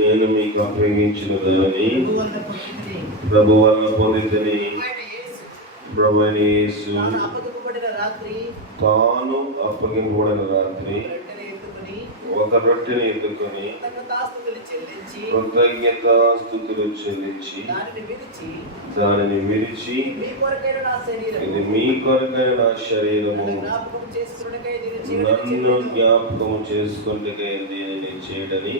నేను మీకు అప్పగించిన దాని ప్రభు వల్ల పొందితని. ప్రభు అయిన యేసు తాను అప్పగింపబడిన రాత్రి ఒక రొట్టెని ఎత్తుకొని కృతజ్ఞతాస్తుతులు చెల్లించి దానిని విరిచి, ఇది మీ కొరకైన నా శరీరము, నన్ను జ్ఞాపకం చేసుకుంటే దీనిని చేయడని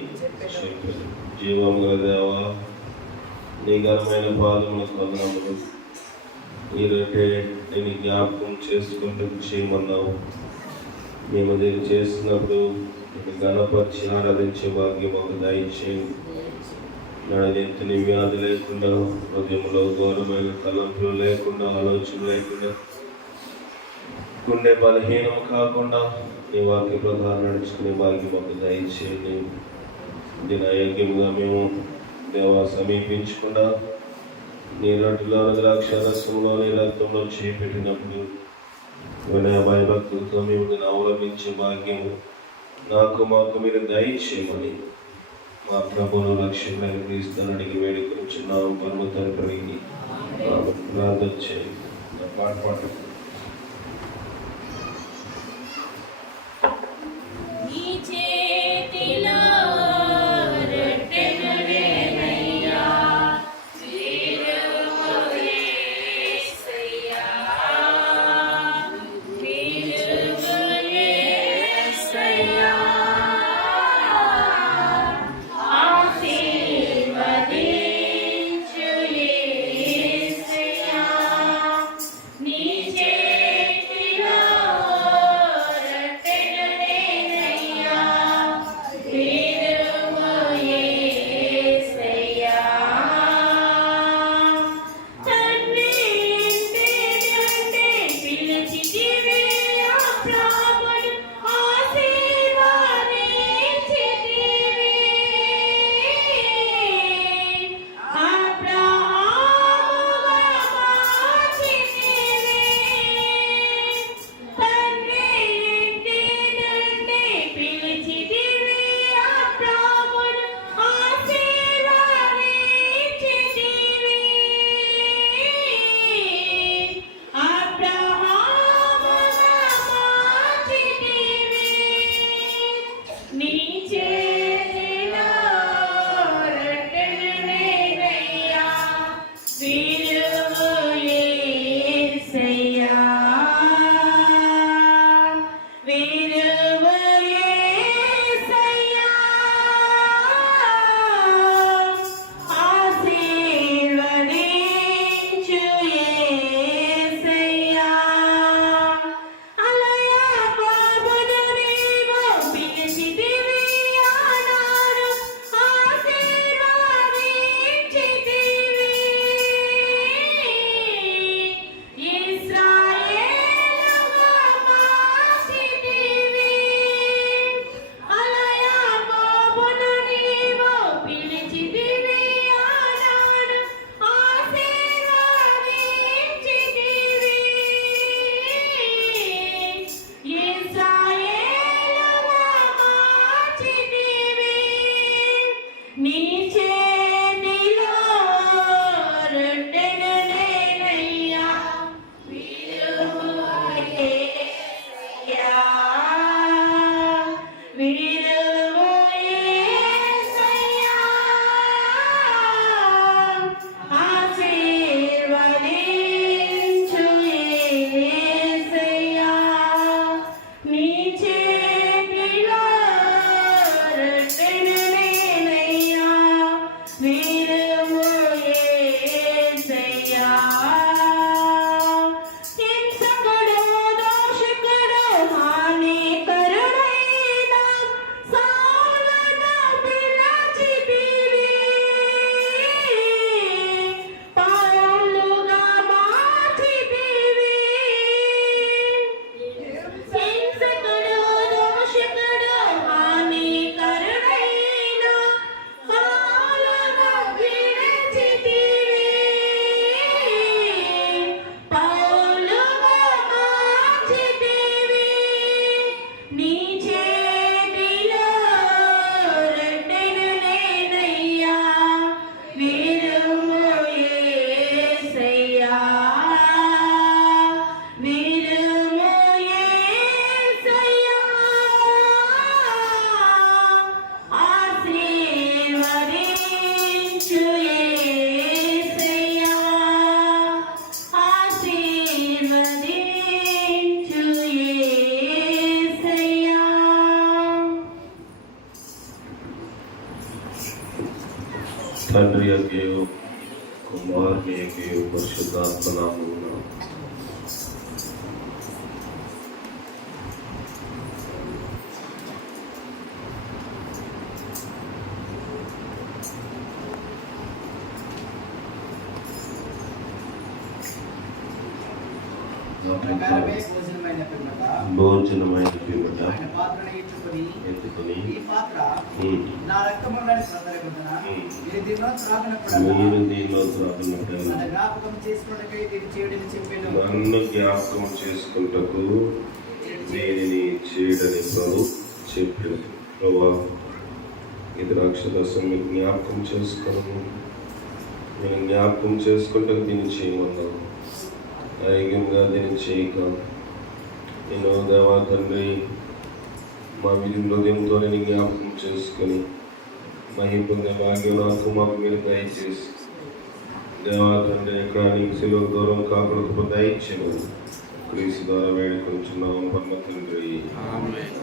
చెప్పాను. జీవం గల దేవా, నీ ఘనమైన పాదములకు వందనములు. ఈ రొట్టె నేను జ్ఞాపకం చేసుకుంటూ చేయమన్నావు. మేము దీన్ని చేసినప్పుడు గణపరిచి ఆరాధించే భాగ్యం మాకు దయచేయండి. నడనెత్తిన వ్యాధి లేకుండా, హృదయంలో ఘోరమైన తలంపులు లేకుండా, ఆలోచన లేకుండా, గుండె బలహీనం కాకుండా నీ వాక్య ప్రకారం నడుచుకునే భాగ్యం మాకు దయచేయండి. దీని అయోగ్యంగా మేము దేవా సమీపించకుండా నీ రొట్టెలో ద్రాక్షారసంలో నీ రక్తంలో చేపెట్టినప్పుడు వినయ భయభక్తులతో మేము దీన్ని అవలంబించే భాగ్యము మాకు మీరు దయచేయమని మా ప్రభువును రక్షకుడైన క్రీస్తుని అడిగి వేడుకొంచున్నాము. పరమ తండ్రికి ప్రార్థన చేయండి. పాట Nije తండ్రి యొక్కయు కుమారుని యొక్కయు పరిశుద్ధాత్మ నామమున భోజనమైన పిమ్మట ఎత్తుకొని మీరు దీనిలో త్రాగినప్పుడు నన్ను జ్ఞాపకం చేసుకుంటకు దీనిని చేయడని ప్రభు చెప్పాడు. ప్రభా ఇది రాక్షదశం మీకు జ్ఞాపకం చేసుకోను, నేను జ్ఞాపకం చేసుకుంటే దీన్ని చేయమన్నాను. ఐక్యంగా దీన్ని చేయక నేను దేవా తండ్రి మా విధి హృదయంతో నేను జ్ఞాపకం చేసుకొని మహిమ పొందే భాగ్యం నాకు మాకు మీరు దయచేసి దేవా తండ్రి ఎక్కడ నీకు సెలవు దూరం కాకుండా దయచేయమని క్రీస్తు ద్వారా వేడుకొంచున్నాము పరమ తండ్రి. ఆమేన్.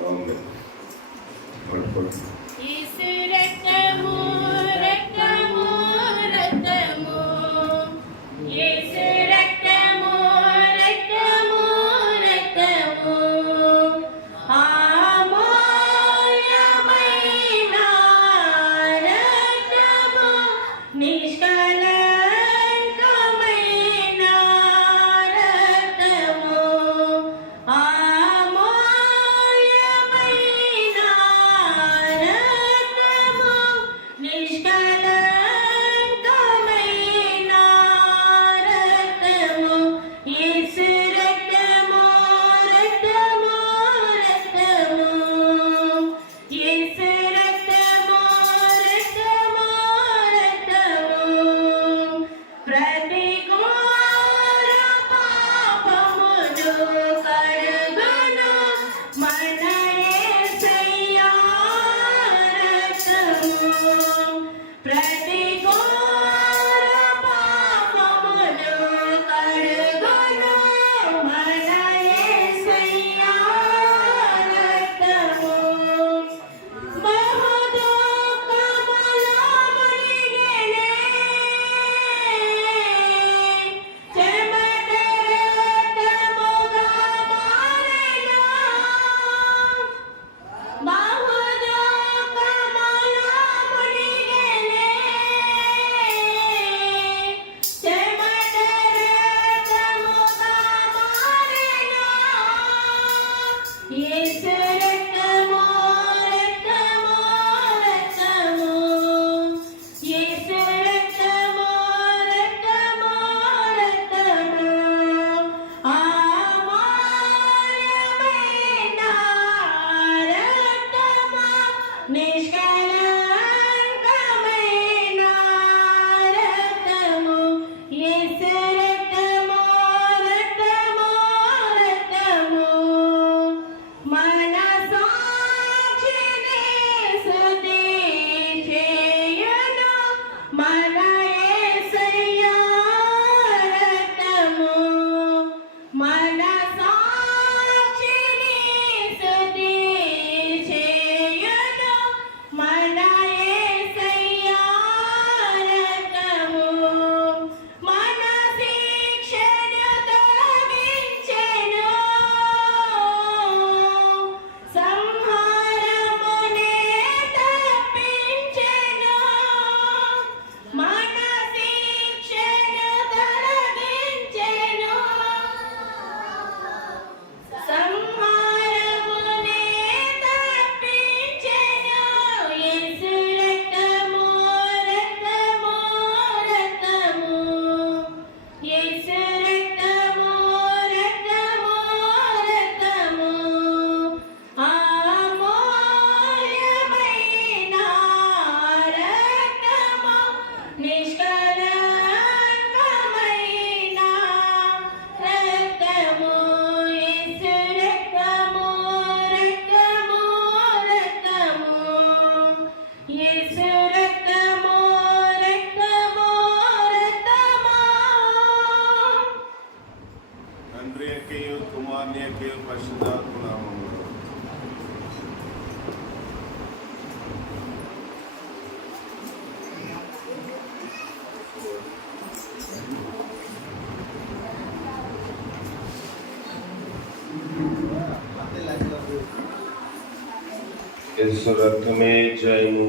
యేసు రక్తమే జయము,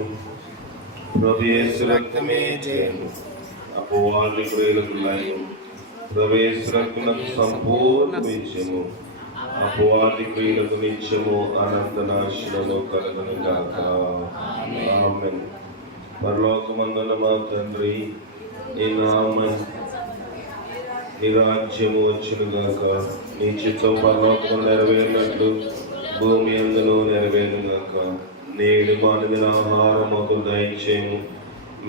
ప్రభు యేసు రక్తమే జయము, అపవాది క్రియలకు లయము, ప్రభు యేసు రక్తమునకు సంపూర్ణ విజయము, అపవాది క్రియలకు నిత్యము అనంత నాశనము కలుగును గాక. ఆమేన్. పరలోకమందున్న మా తండ్రి, నీ నామం నీ రాజ్యము వచ్చును గాక, నీ చిత్తం పరలోకము నెరవేరినట్లు భూమి అందులో నెరవేరును గాక. నేడు మా అనుదిన ఆహారం మాకు దయచేయము,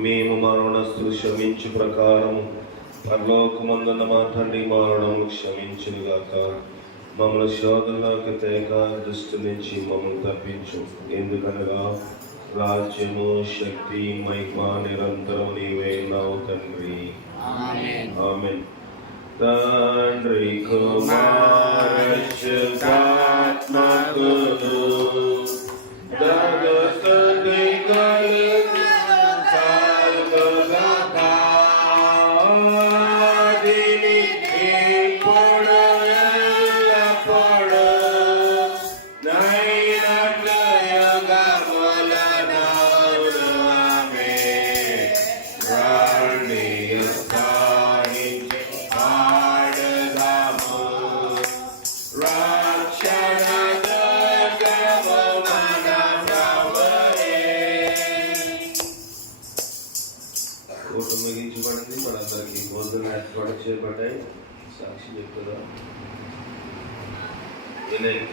మేము మా రుణస్తులు క్షమించు ప్రకారము పరలోకమందున్న మా తండ్రి మా రుణము క్షమించును గాక. మమ్మల్ని శోధనలోకి తేక దుష్టు నుంచి మమ్మల్ని తప్పించు, ఎందుకనగా రాజ్యము శక్తి మహిమ నిరంతరం నీవే నావు తండ్రి. ఆమేన్. తండ్రి కుమార పరిశుద్ధాత్మకును స్తుతి కలుగుగాక. ఆదిని ఇప్పుడు ఎల్లప్పుడూ నైనట్లు యుగములనౌను. ఆమేన్. రండి ఉత్సాహించి పాడుదాము, రక్షణ దుర్గము మన ప్రభువే. కోట ముగించబడింది. మనందరికీ భోజనం ఏర్పాటు చేయబడ్డాయి. సాక్షి చెప్తుందా?